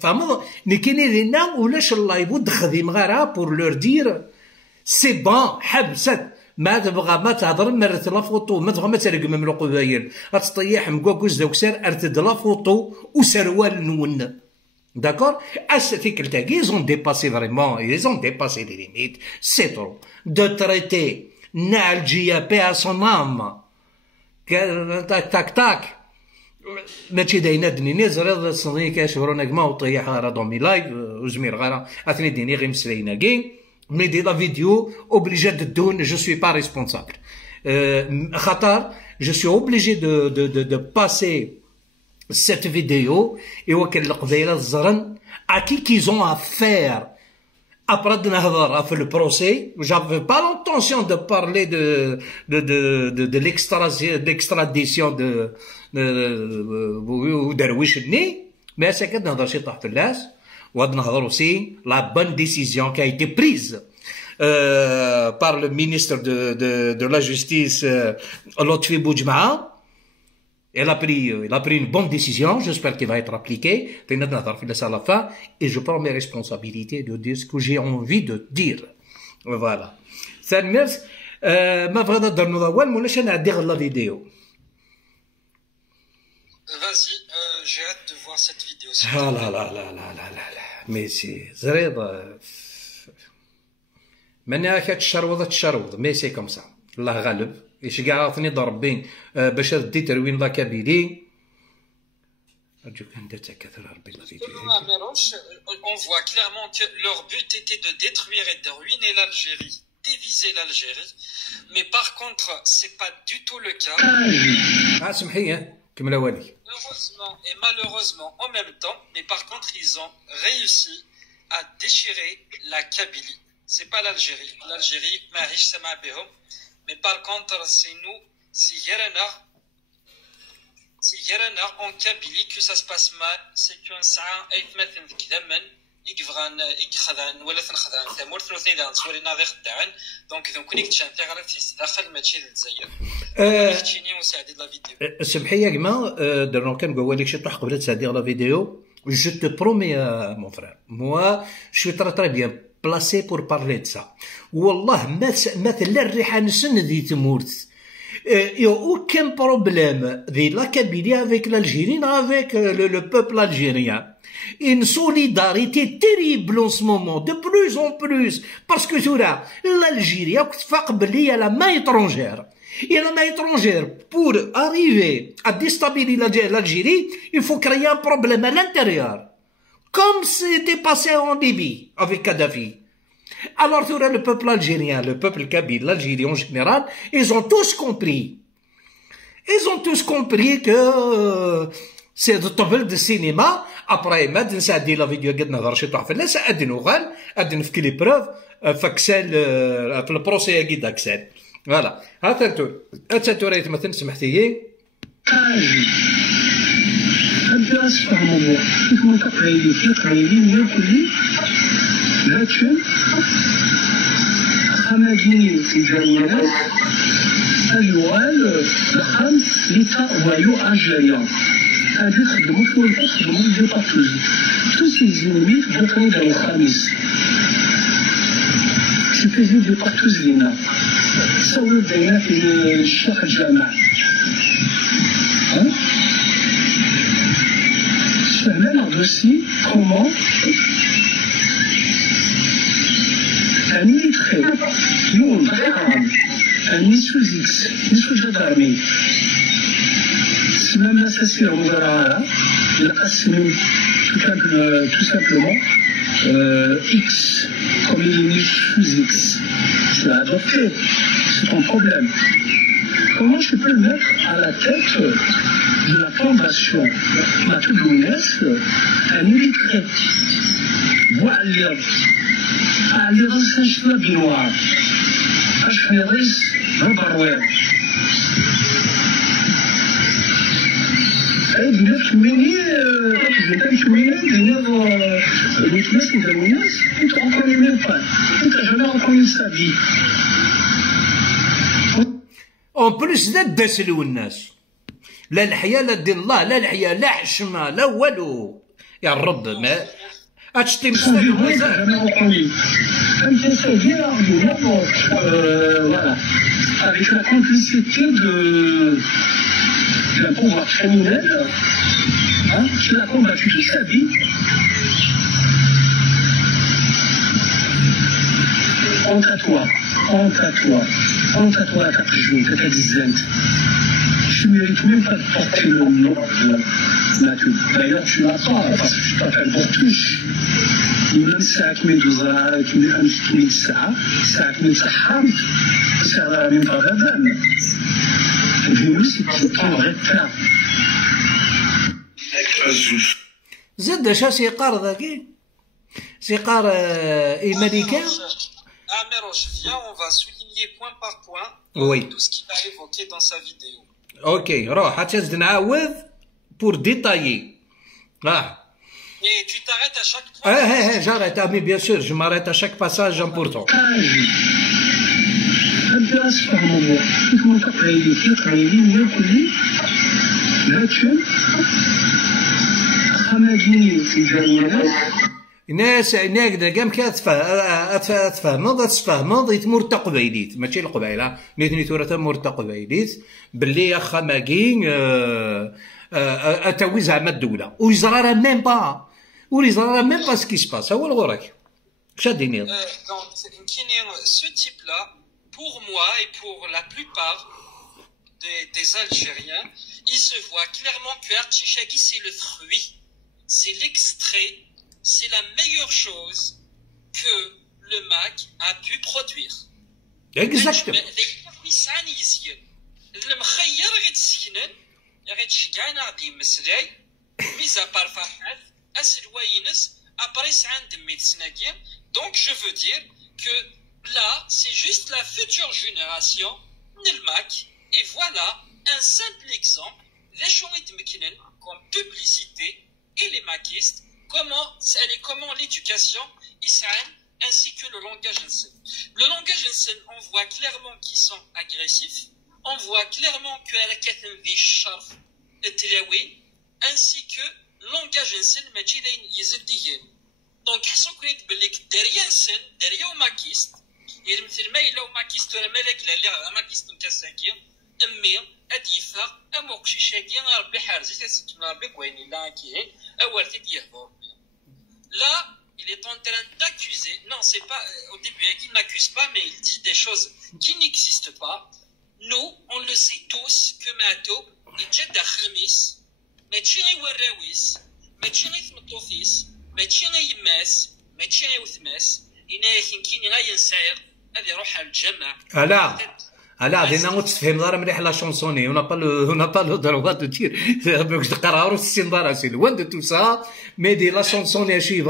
فهمت اللي كاينين لينا ولاش اللايف ودخديم غيرها بور لور دير سي بون حبست ما تبغى ما تهضر مرت لا فوطو ما تبغى ما ترقم من القبايل غتطيح مكواكوز دوكسار ارتد لا فوطو وسروال نون داكور ثيك تاكي زون ديباسي فريمون ils ont dépassé les limites c'est trop de traiter نالجيا بها son âme تاك تاك تاك ماشي داينا دنيني زريض صديق كاشبرو نجمه وطيح راه دومي لايف وزمير غير اثني ديني غير مسلينا كي مي دي لا فيديو اوبليجي دون جو سوي با ريسبونسابل خاطر جو سوي اوبليجي دو باسي cette vidéo et وكان القبيله الزرن اكي كيزون افير après de نهضر في البروسي j'avais pas l'intention de parler de l'extradition de ودرويشني mais ساكن نهضر شي طاح في اللاس وغاد نهضر aussi la bonne décision qui a été prise par le ministre de la justice Lotfi Boudjmaa. Il a pris une bonne décision, j'espère qu'elle va être appliquée. À la fin, et je prends mes responsabilités de dire ce que j'ai envie de dire. Voilà. ثاني ما بغيت نهضر نضوال مولاش نعدي لا فيديو. Vas-y, j'ai hâte de voir cette vidéo. Ah là là là là là là là. Mais c'est زريض. ماني كتشروض مي سي كوم سا. الله غالب. ايش كاع عطني ضربين باش دي تروين لا كابيلي ارجوك انت تكثر ربي لا فيديو. On voit clairement que leur but était de détruire et de ruiner l'Algérie, diviser l'Algérie, mais par contre c'est pas du tout le cas. سمحي كمل والي. Heureusement et malheureusement en même temps, mais par contre ils ont réussi à déchirer la Kabylie. C'est pas l'Algérie. L'Algérie ماهيش سامعة بهم. Mais par contre, c'est nous, si Yerana en Kabylie que ça se passe mal, c'est qu'un saint est maintenant كذا يقفغان يخذان ولا تنخذان ثمور ثلاثين دان سوري ناضي خدعان دونك إذا كونك تشانتي غير تدخل ماشي للجزائر. اختيني وساعدي لا فيديو. سمحي يا جماعة درنا كان قوالي شي طاح قبل تساعدي لا فيديو. Je te promets mon frère, moi je suis très bien placé pour parler de ça. والله مثلا الريحة نسن ذي تمورت. Il n'y a aucun problème de la Kabylie avec l'Algérie, avec le peuple algérien. Une solidarité terrible en ce moment, de plus en plus. Parce que l'Algérie a la main étrangère. Et la main étrangère, pour arriver à déstabiliser l'Algérie, il faut créer un problème à l'intérieur. Comme c'était passé en Libye avec Kadhafi. Alors, le peuple algérien, le peuple kabyle, l'Algérie en général, ils ont tous compris. Ils ont tous compris que c'est de طبل de cinéma. Après, ما نساعدي لا فيديو قد نهضر شي طاح في الناس عاد نوغال عاد نفكي لي بروف فاكسال في البروسي قد اكسال. فوالا ها انتو راهي مثلا سمحتي لي الدراسة في الموضوع كيف ما تقريبي ياكل لكن خماجين في جريمات الوال الخمس لتا فايو الجيريان هادو خدمو فوق خدمو دو بارتوز توسي زينمي دخلوا دار الخامس سي فيزيو دو بارتوز لينا ساولو داينا في الشيخ الجامع سهلا aussi comment un illettré, un ISO-X, ISO-gendarmerie, c'est même l'assassin au Mouara, il a tout simplement X, comme il est ISO-X. Tu l'as adopté, c'est ton problème. Comment je peux le mettre à la tête de la fondation Matou Lounes, un illettré, voilà. اللي غصن شلا بنوار اش في ريس بروير اي بنفس مني كنت مني ديال الناس اللي الناس كنت اونكوني ميم با كنت جامي اونكوني سا في اون بليس لا داسلو الناس لا الحياه لا دين الله لا الحياه لا حشمه لا والو يا الرب ما هادشي Son vieux bruit, t'as jamais entendu. Comme ça, son vieux argument, voilà, avec la complicité d'un pouvoir criminel, hein, qui l'a combattu toute sa vie. Honte à toi, honte à toi, honte à toi, ta prison, ta cadizante. Tu ne mérites même pas de porter le nom de Mathieu. D'ailleurs, tu l'as pas, parce que tu t'appelles Bortouche. من ساعة ما يدوزها كنا أمشي ساعة ساعة ما يصحاب ساعة من فغدان فيروس يتطلع غير زاد شا سيقار ذاكي سيقار إيمانيكا. Meroche, viens, on va souligner point par point tout ce qu'il a évoqué dans sa vidéo. Ok, روح حتى نزيد نعاود pour détailler. Et tu t'arrêtes à chaque point. J'arrête, mais bien sûr, je m'arrête à chaque passage important. الناس هكذا كاع تفهموا يتمر تقبيليت ماشي القبيله نيتني ثورة مور تقبيليت باللي يا خا ماكين اتاوي زعما الدوله ويزرى راه ميم با ويزرى ميم با سكي سباس هو الغرك شاديني. Donc ce type là pour moi et pour la plupart des Algériens, il se voit clairement que Archichagui c'est le fruit, c'est l'extrait, c'est la meilleure chose que le MAC a pu produire. Exactement. Donc je veux dire que là, c'est juste la future génération de MAC. Et voilà un simple exemple comme publicité et les maquistes, comment l'éducation ainsi que le langage NSN. Le langage NSN, on voit clairement qu'ils sont agressifs, on voit clairement que ainsi que le langage NSN, donc derrière NSN, derrière le maquiste, il me dit au maquiste ولا مالك لا maquiste مكساكي امي اديفا اموك شي شاكي ربي حارزي تسكن ربي كويني لا كي اورتي ديالو. Là, il est en train d'accuser. Non, c'est pas au début il n'accuse pas, mais il dit des choses qui n'existent pas. Nous, on le sait tous que Mato est جد خميس ماشي غير وراويس ماشي غير ثمطوفيس ماشي غير يماس ماشي غير وثماس إنا كيني غير ينسعر هذا يروح على الجامع. لا غادينا نتفهم دار مليح لا شونسوني on n'a pas le droit de dire باش تقراها السين دار سي لوان دو تو سا مي دي لا شونسوني شي